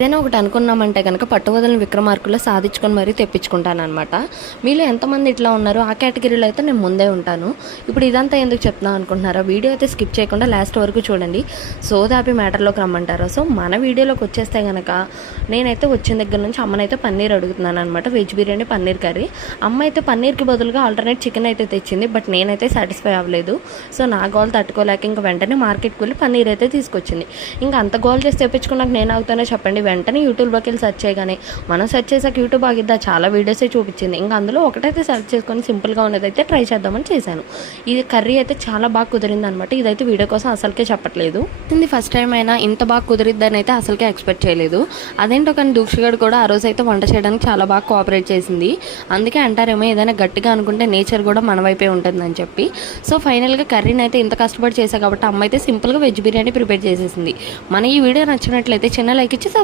ఏదైనా ఒకటి అనుకున్నామంటే కనుక పట్టువదలని విక్రమార్కులో సాధించుకొని మరీ తెప్పించుకుంటానమాట మీలో ఎంతమంది ఇట్లా ఉన్నారో ఆ కేటగిరీలో అయితే నేను ముందే ఉంటాను. ఇప్పుడు ఇదంతా ఎందుకు చెప్తున్నాను అనుకుంటున్నారా వీడియో అయితే స్కిప్ చేయకుండా లాస్ట్ వరకు చూడండి. సోదాపి మ్యాటర్లోకి రమ్మంటారు. సో మన వీడియోలోకి వచ్చేస్తే కనుక నేనైతే వచ్చిన దగ్గర నుంచి అమ్మనైతే పన్నీర్ అడుగుతున్నాను అనమాట వెజ్ బిర్యానీ పన్నీర్ కర్రీ. అమ్మ అయితే పన్నీర్కి బదులుగా ఆల్టర్నేట్ చికెన్ అయితే తెచ్చింది. బట్ నేనైతే సాటిస్ఫై అవ్వలేదు. సో నా గోల్ తట్టుకోలేక ఇంకా వెంటనే మార్కెట్కి వెళ్ళి పన్నీర్ అయితే తీసుకొచ్చింది. ఇంకా అంత గోల్ చేసి తెప్పించుకున్నాక నేను అవుతానో చెప్పండి వెంటనే యూట్యూబ్లోకి వెళ్ళి సెర్చ్ చేయగానే మనం సెర్చ్ చేసాక యూట్యూబ్ ఆగిద్దా? చాలా వీడియోసే చూపించింది. ఇంకా అందులో ఒకటైతే సెర్చ్ చేసుకొని సింపుల్గా ఉన్నదైతే ట్రై చేద్దామని చేశాను. ఇది కర్రీ అయితే చాలా బాగా కుదిరింది అనమాట ఇదైతే వీడియో కోసం అసలుకే చెప్పట్లేదు. ఇది ఫస్ట్ టైం అయినా ఇంత బాగా కుదిరిద్దని అయితే అసలుకే ఎక్స్పెక్ట్ చేయలేదు. అదేంటో కానీ దూక్షగాడు కూడా ఆ రోజు అయితే వంట చేయడానికి చాలా బాగా కోఆపరేట్ చేసింది. అందుకే అంటారేమో ఏదైనా గట్టిగా అనుకుంటే నేచర్ కూడా మన వైపే ఉంటుందని చెప్పి. సో ఫైనల్గా కర్రీని అయితే ఇంత కష్టపడి చేశా కాబట్టి అమ్మ అయితే సింపుల్గా వెజ్ బిర్యానీ ప్రిపేర్ చేసేసింది. మన ఈ వీడియో నచ్చినట్లయితే చిన్న లైక్ ఇచ్చి